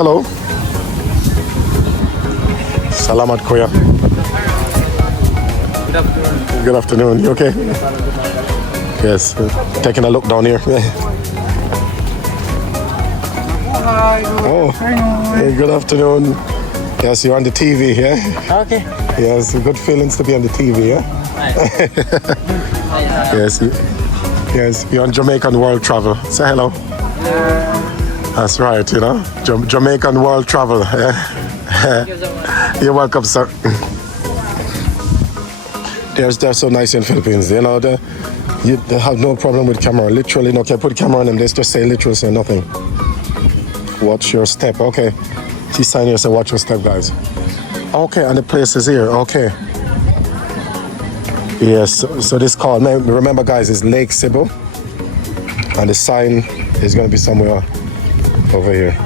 Hello. Salamat Kuya. Good afternoon. Good afternoon. You okay? Yes. Taking a look down here. Hi. Oh. Hey, good afternoon. Yes, you're on the TV, yeah? Okay. Yes, good feelings to be on the TV, yeah? Yes. Yes, you're on Jamaican World Travel. Say hello. That's right, you know. Jamaican World Travel. Yeah? You're welcome, sir. They're so nice in Philippines, you know. They have no problem with camera. Literally, no, okay, put camera on them. They just say literally say nothing. Watch your step. Okay. See sign here, say watch your step, guys. Okay, and the place is here. Okay. Yes, so this call, remember guys, is Lake Sebu. And the sign is going to be somewhere over here.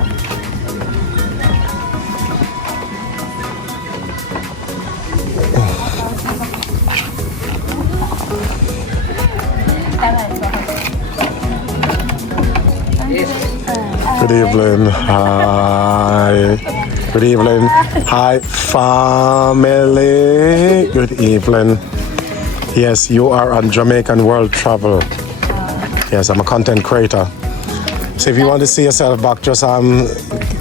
Good evening. Hi. Good evening. Hi, family. Good evening. Yes, you are on Jamaican World Travel. Yes, I'm a content creator. So if you want to see yourself back, just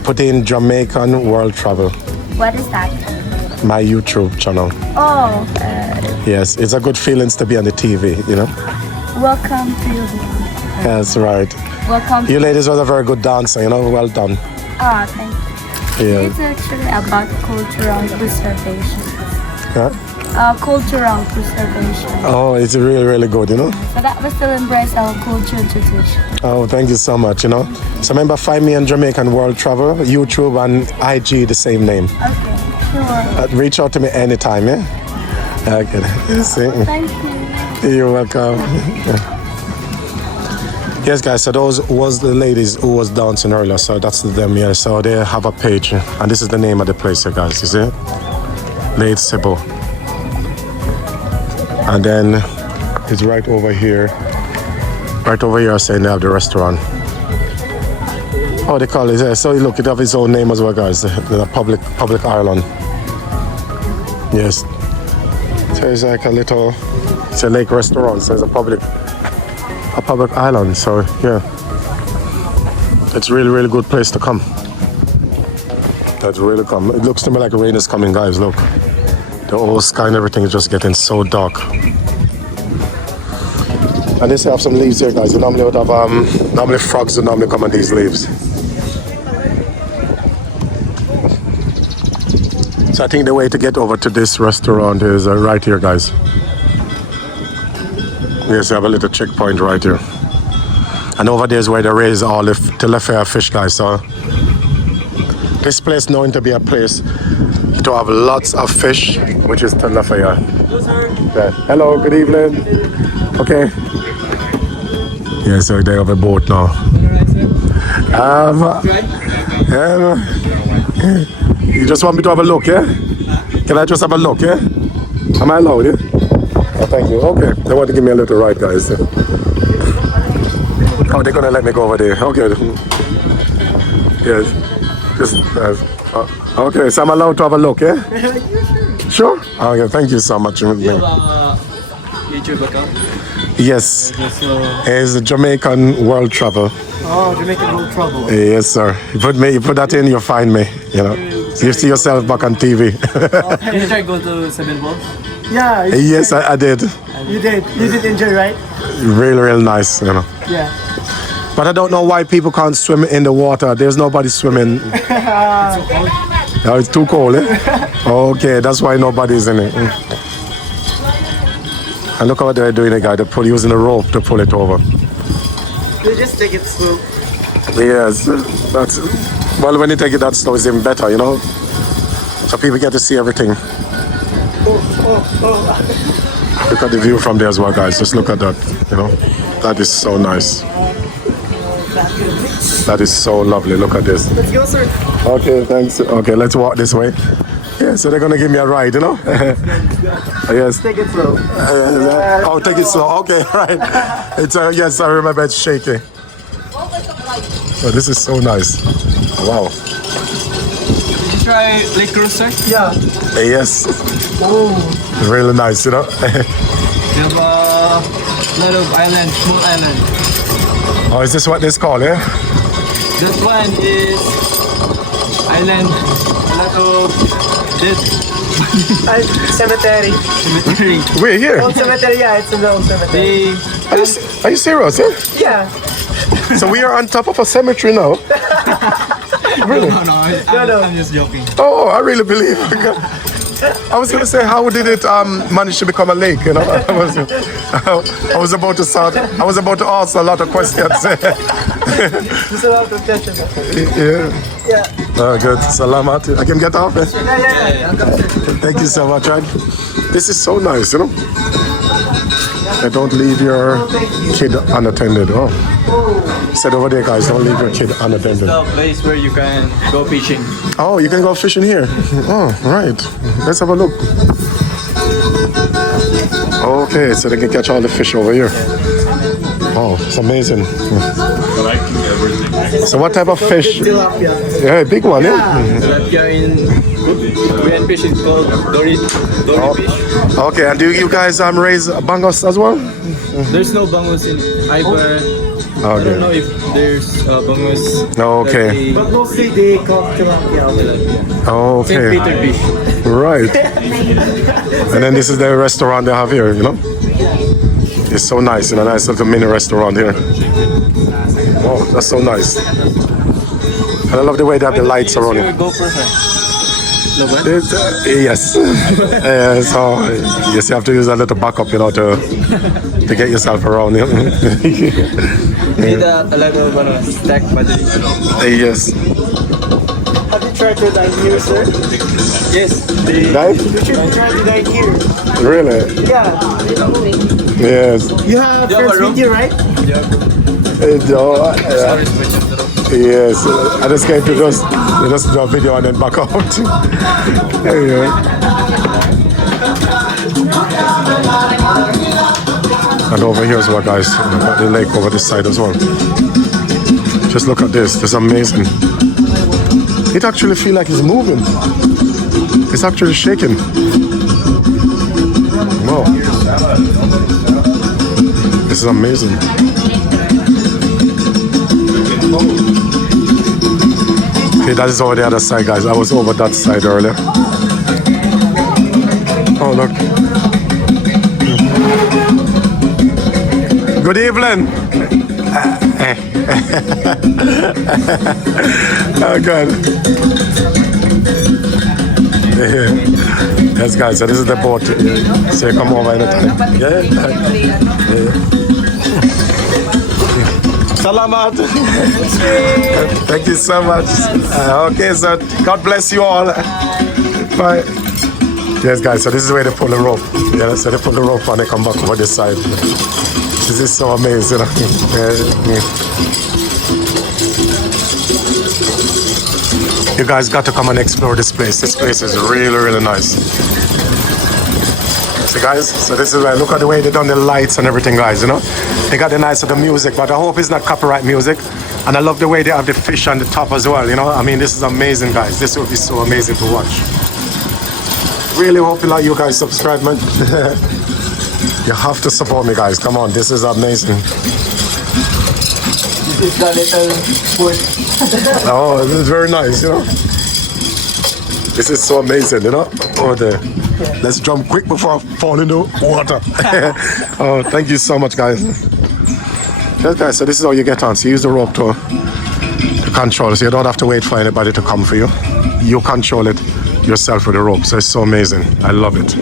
put in Jamaican World Travel. What is that? My YouTube channel. Oh. Yes, it's a good feeling to be on the TV, you know. Welcome to you. That's right. Welcome. You ladies was a very good dancer, you know. Well done. Oh, thank you. Yeah. It's actually about cultural preservation. Yeah. Cultural preservation. Oh, it's really, really good, you know. So that we still embrace our culture and tradition. Oh, thank you so much, you know. So remember, find me on Jamaican World Travel, YouTube and IG, the same name. Okay, sure. Reach out to me anytime, yeah? Okay. Thank you. You're welcome. Yes, guys, so those was the ladies who was dancing earlier, so that's them here. So they have a page, and this is the name of the place here, guys, you see? Lake Sebu. And then it's right over here. Right over here saying they have the restaurant. Oh, they call it there. So look, it have its own name as well, guys. The public island. Yes. So it's like it's a lake restaurant, so it's a public island. So yeah. It's really, really good place to come. That's really come. It looks to me like rain is coming, guys, look. The whole sky and everything is just getting so dark. And they have some leaves here, guys. You normally would have normally frogs would normally come on these leaves. So I think the way to get over to this restaurant is right here, guys. Yes, you have a little checkpoint right here. And over there is where they raise all the tilapia fish, guys. So this place known to be a place to have lots of fish, which is tilapia. Hello, sir. Yeah. Hello, good evening. Okay. Yeah, so they have a boat now. You just want me to have a look, yeah? Can I just have a look, yeah? Am I allowed, yeah? Oh, thank you. Okay. They want to give me a little ride, guys. Oh, they're gonna let me go over there. Okay. Yes. Just okay, so I'm allowed to have a look, yeah? Sure? Okay, thank you so much. You have a YouTube account? Yes. So, It's Jamaican World Travel. oh, Jamaican World Travel. Yes, sir. You put that in, you find me, you know. You see yourself back on TV. Did you try to go to Seven Balls? Yeah, Yes, I did. you did. You did enjoy, right? Really, really nice, you know. Yeah. But I don't know why people can't swim in the water. There's nobody swimming. Oh, it's too cold, eh? Okay, that's why nobody's in it. And look what they're doing, the guy. They're using a rope to pull it over. You just take it slow. Yes, that's well. When you take it that slow, it's even better, you know. So people get to see everything. Look at the view from there as well, guys. Just look at that. You know, that is so nice. That is so lovely. Look at this. Let's go, sir. Okay, thanks. Okay, let's walk this way. Yeah, so they're gonna give me a ride, you know. Yes. Take it slow. Oh, take it slow. Okay, right. It's yes, I remember it's shaky. Oh, this is so nice. Wow. Did you try Lake Cruiser? Yeah. Yes. Oh. Really nice, you know. We have a lot of island, small island. Oh, is this what this called, eh? That one is island, a lot of dead Cemetery. cemetery. We're here. Old cemetery, yeah, it's an old cemetery. They Are you serious, eh? Yeah. So we are on top of a cemetery now. Really? No. I'm just joking. Oh, I really believe. I was gonna say, how did it manage to become a lake? You know, I was about to ask a lot of questions. There's a lot of tension. Yeah. Yeah. Oh, good. Salamat. I can get off. Eh? Yeah. Thank you so much, right? This is so nice, you know. And don't leave your kid unattended. Oh, said over there, guys, don't leave your kid unattended. The place where you can go fishing. Oh, you can go fishing here. Oh, right. Let's have a look. Okay, so they can catch all the fish over here. Oh, it's amazing. So what type of fish? Tilapia. Yeah, big one, yeah? Tilapia in Korean fish is called dory fish. Okay, and do you guys raise bangus as well? There's no bangus in Iber. I don't know if there's bangus. Okay. But mostly they call tilapia. St. Okay, Peter fish. right. And then this is the restaurant they have here, you know? It's so nice, in a nice little mini restaurant here. Oh, that's so nice. And I love the way they have the lights around it. Go for her. No, what? Yes. So yes, you have to use a little backup, you know, to get yourself around. Yeah. Need a lot of stack battery. Yes. Have you tried to dine here, sir? Yes. Dive? You should try to dine here. Really? Yeah. Yes. You have You have friends a room? with you, right? Yes. I just came to just do a video and then back out. There you go. And over here as well, guys. We've got the lake over this side as well. Just look at this. This is amazing. It actually feels like it's moving. It's actually shaking. Wow. This is amazing. Okay, that is over the other side, guys. I was over that side earlier. Oh, look. Good evening. Oh, God. Yes, guys, so this is the boat. So you come over anytime. Salamat. Thank you so much. Okay, so God bless you all. Bye. Yes, guys, so this is where they pull the rope. Yeah, so they pull the rope and they come back over this side. This is so amazing. You guys got to come and explore this place. This place is really, really nice. So guys, so this is where, look at the way they done the lights and everything, guys, you know. They got the nice of the music, but I hope it's not copyright music. And I love the way they have the fish on the top as well, you know. I mean, this is amazing, guys. This will be so amazing to watch. Really hope you guys subscribe, man. You have to support me, guys. Come on, this is amazing. This is the little food. Oh, this is very nice, you know. This is so amazing, you know. Oh, there. Let's jump quick before I fall into water. Oh, thank you so much, guys. Yes, guys, so this is how you get on. So you use the rope to control. So you don't have to wait for anybody to come for you. You control it yourself with the rope. So it's so amazing. I love it.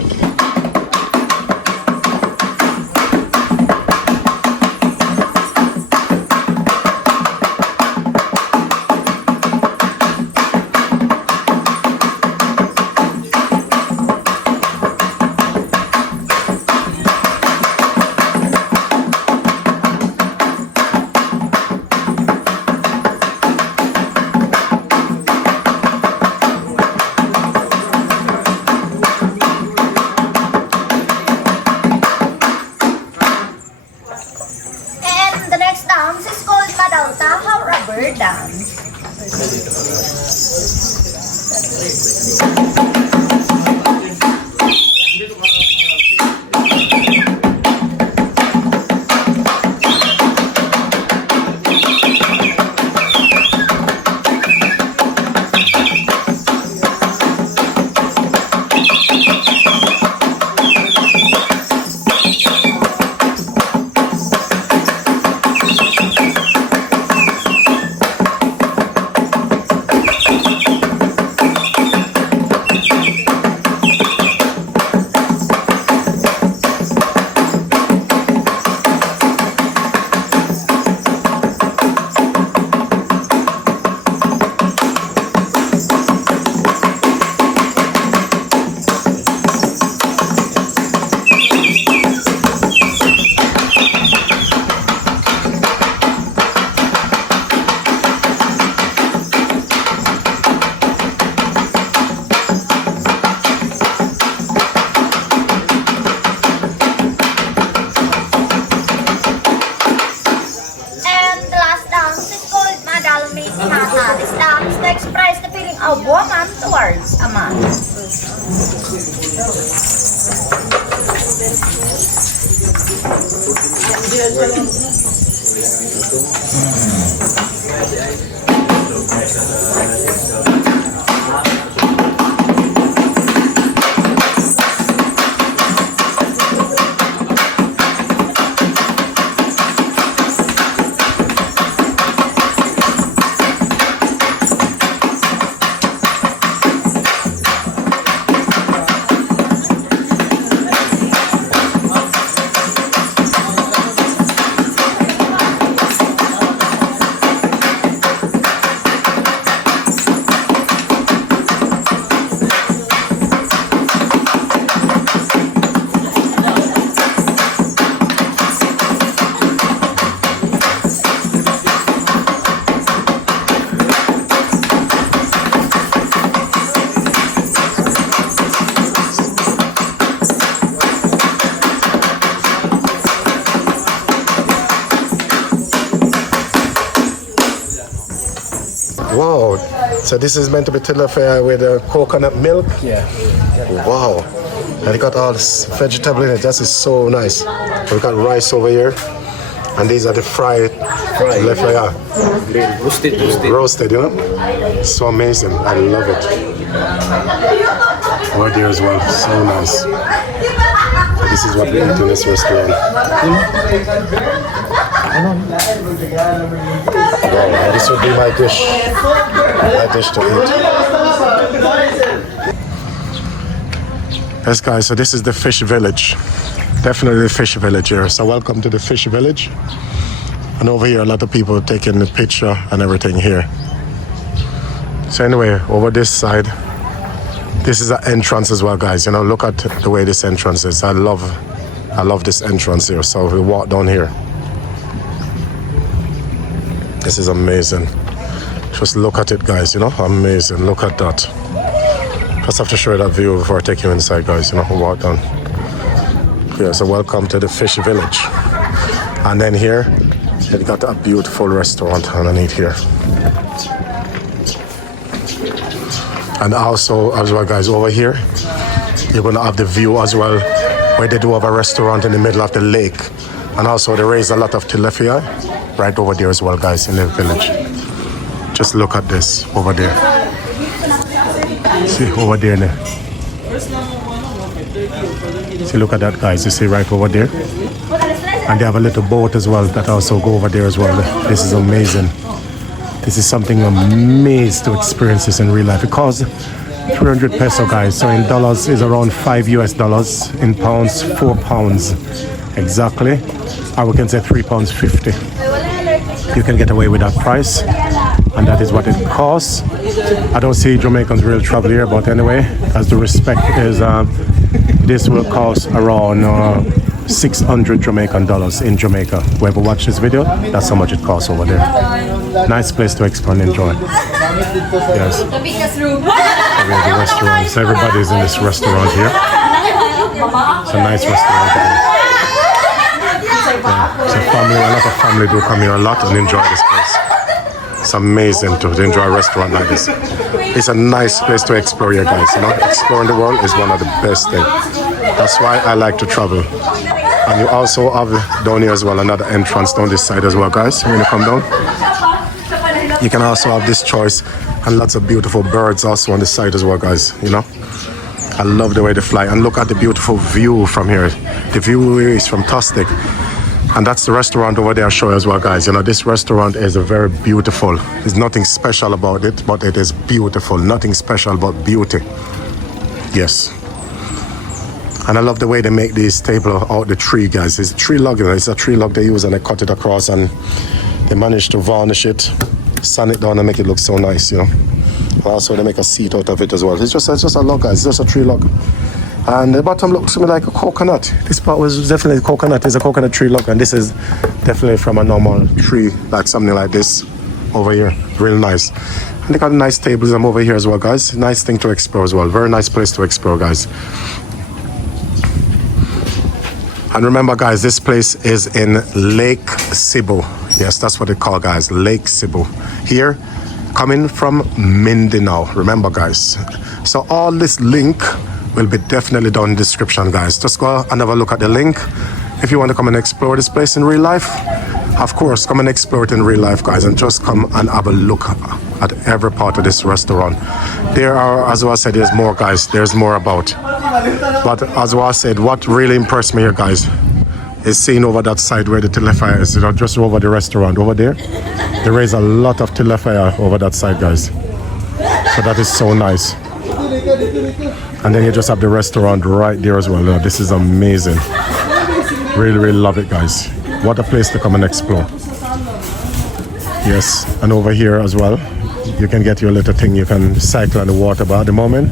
woman towards a man. Wow. So this is meant to be tilapia with coconut milk? Yeah. Wow. And it got all this vegetable in it. That is so nice. We got rice over here. And these are the fried tilapia. Roasted, you know? So amazing. I love it. Right here as well. So nice. So this is what we eat in this restaurant. Wow, this would be my dish. My dish to eat. Yes, guys, so this is the fish village. Definitely the fish village here. So welcome to the fish village. And over here, a lot of people taking the picture and everything here. So anyway, over this side, this is an entrance as well, guys. You know, look at the way this entrance is. I love this entrance here. So we walk down here. This is amazing. Just look at it, guys, you know, amazing. Look at that. Just have to show you that view before I take you inside, guys, you know, walk down. Yeah, so welcome to the fish village. And then here, they've got a beautiful restaurant underneath here. And also, as well, guys, over here, you're gonna have the view as well, where they do have a restaurant in the middle of the lake. And also they raise a lot of tilapia right over there as well, guys, in the village. Just look at this over there. See over there now. See, look at that, guys. You see right over there. And they have a little boat as well that also go over there as well. This is amazing. This is something I'm amazed to experience this in real life. It costs 300 peso, guys. So in dollars is around $5 US. In pounds, 4 pounds exactly. Or we can say £3.50. You can get away with that price, and that is what it costs. I don't see Jamaicans really travel here, but anyway, as the respect is, this will cost around 600 Jamaican dollars in Jamaica. Whoever watched this video, that's how much it costs over there. Nice place to explore and enjoy. Yes. So we have the restaurant. So everybody's in this restaurant here. It's a nice restaurant. Yeah. So family, a lot of family do come here a lot and enjoy this place. It's amazing to enjoy a restaurant like this. It's a nice place to explore here, guys. You know, exploring the world is one of the best things. That's why I like to travel. And you also have down here as well another entrance down this side as well, guys. When you come down, you can also have this choice and lots of beautiful birds also on the side as well, guys. You know, I love the way they fly. And look at the beautiful view from here. The view is fantastic. And that's the restaurant over there, I'll show you as well, guys. You know, this restaurant is very beautiful. There's nothing special about it, but it is beautiful. Nothing special but beauty. Yes. And I love the way they make this table out the tree, guys. It's a tree log, you know, it's a tree log they use, and they cut it across, and they managed to varnish it, sand it down, and make it look so nice, you know. Also, they make a seat out of it as well. It's just a log, guys. It's just a tree log. And the bottom looks to me like a coconut. This part was definitely coconut. It's a coconut tree log, and this is definitely from a normal tree, like something like this over here. Real nice. And they got nice tables over here as well, guys. Nice thing to explore as well. Very nice place to explore, guys. And remember, guys, this place is in Lake Sebu. Yes, that's what they call, guys, Lake Sebu. Here, coming from Mindanao. Remember, guys. So all this link will be definitely down in the description, guys. Just go and have a look at the link. If you want to come and explore this place in real life, of course, come and explore it in real life, guys, and just come and have a look at every part of this restaurant. There are, as I said, there's more, guys. There's more about. But as I said, what really impressed me here, guys, is seeing over that side where the tilapia is, just over the restaurant over there. There is a lot of tilapia over that side, guys. So that is so nice. And then you just have the restaurant right there as well. This is amazing. Really, really love it, guys. What a place to come and explore. Yes, and over here as well, you can get your little thing. You can cycle on the water, but at the moment,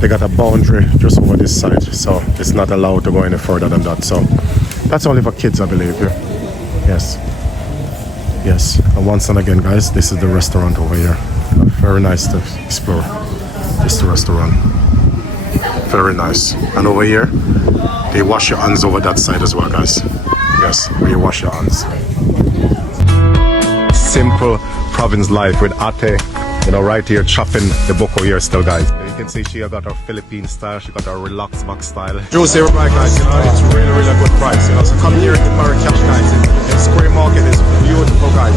they got a boundary just over this side. So it's not allowed to go any further than that. So that's only for kids, I believe. Yes. Yes. And once and again, guys, this is the restaurant over here. Very nice to explore. This is the restaurant. Very nice. And over here, they wash your hands over that side as well, guys. Yes, where you wash your hands. Simple province life with Ate, right here chopping the boko here still, guys. You can see she got her Philippine style, she got her relaxed back style. Juicy everybody, guys, it's really, really good price, So come here to Marrakesh, guys. In Square Market is beautiful, guys.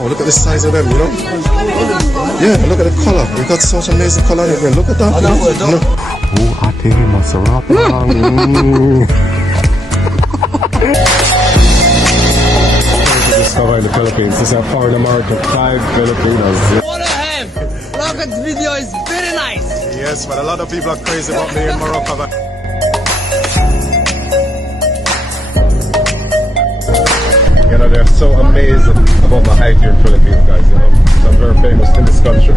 Oh, look at the size of them, Yeah, look at the color. We got such amazing color in here. Look at that. Oh, I think it must have discover in the Philippines. This is a foreign market. 5 Filipinos. What a ham! Look at the video, it's very nice. Yes, but a lot of people are crazy about me in Morocco. But they're so amazing about my height here in Philippines, guys. So I'm very famous in this country.